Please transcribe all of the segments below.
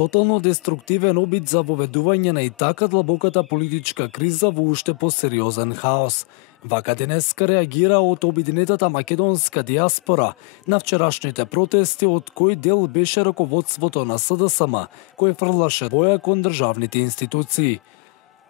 тотално деструктивен обид за воведување на и така длабоката политичка криза во уште посериозен хаос. Вака денеска реагира од обединетата македонска диаспора на вчерашните протести, од кој дел беше раководството на СДСМ, кој фрлаше боја кон државните институции.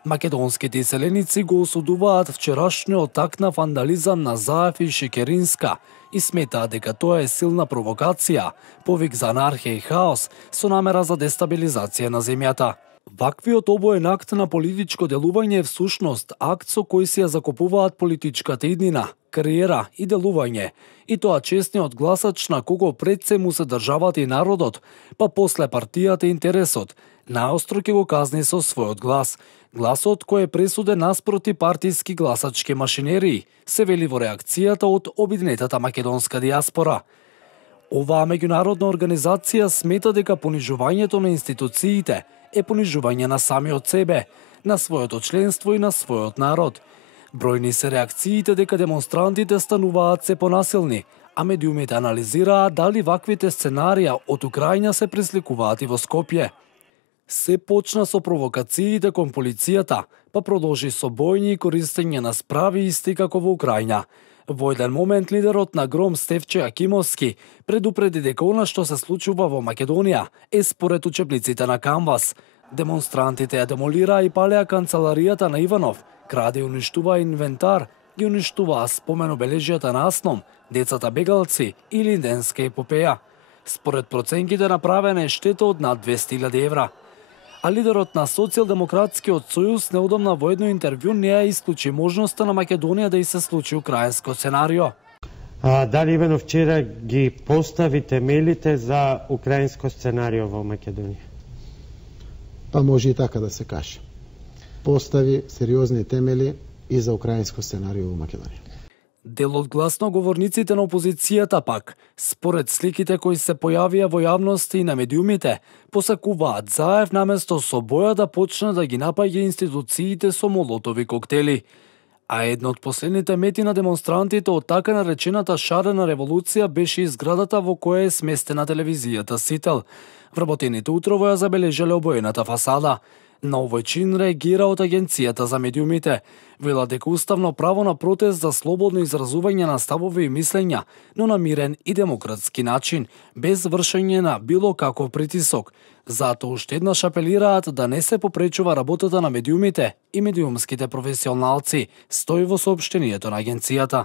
Македонските иселеници го осудуваат вчерашниот акт на вандализам на Заев и Шекеринска и сметаат дека тоа е силна провокација, повик за анархија и хаос со намера за дестабилизација на земјата. Ваквиот обоен акт на политичко делување е всушност акт со кој се ја закопуваат политичката иднина, кариера и делување, и тоа честниот гласач на кого пред се му се државата и народот, па после партијата и интересот, наостро ќе го казни со својот глас. Гласот кој е пресуден наспроти партиски гласачки машинерии, се вели во реакцијата од обединетата македонска диаспора. Оваа меѓународна организација смета дека понижувањето на институциите е понижување на самиот себе, на своето членство и на својот народ. Бројни се реакциите дека демонстрантите стануваат се понасилни, а медиумите анализираат дали ваквите сценарија од Украина се пресликуваат и во Скопје. Се почна со провокациите кон полицијата, па продолжи со бојни и користење на справи исти како во Украина. Во еден момент лидерот на Гром Стефче Акимовски предупреди дека она што се случува во Македонија е според учебниците на Канвас. Демонстрантите ја демолираа и палеа канцеларијата на Иванов, краде и уништуваа инвентар, ги уништуваа спомен обележјата на Асном, децата бегалци и Линденска епопеја. Според проценките направена е штета од над 200.000 евра. А лидерот на Социјалдемократскиот сојуз неодамна во едно интервју не ја исклучи можноста на Македонија да и се случи украинско сценарио. Дали именно вчера ги постави темелите за украинско сценарио во Македонија? Па може и така да се каже. Постави сериозни темели и за украинско сценарио во Македонија. Дел од гласноговорниците на опозицијата пак, според сликите кои се појавија во јавност и на медиумите, посакуваат Заев наместо со боја да почне да ги напаѓа институциите со молотови коктели. А една од последните мети на демонстрантите од така наречената шарена револуција беше изградата во која е сместена телевизијата Сител. Вработените утрово ја забележале обоената фасада. На овој чин реагира од Агенцијата за медиумите. Вела дека уставно право на протест за слободно изразување на ставови и мислења, но на мирен и демократски начин, без вршење на било каков притисок. Затоа уште еднаш апелираат да не се попречува работата на медиумите и медиумските професионалци, стои во соопштението на агенцијата.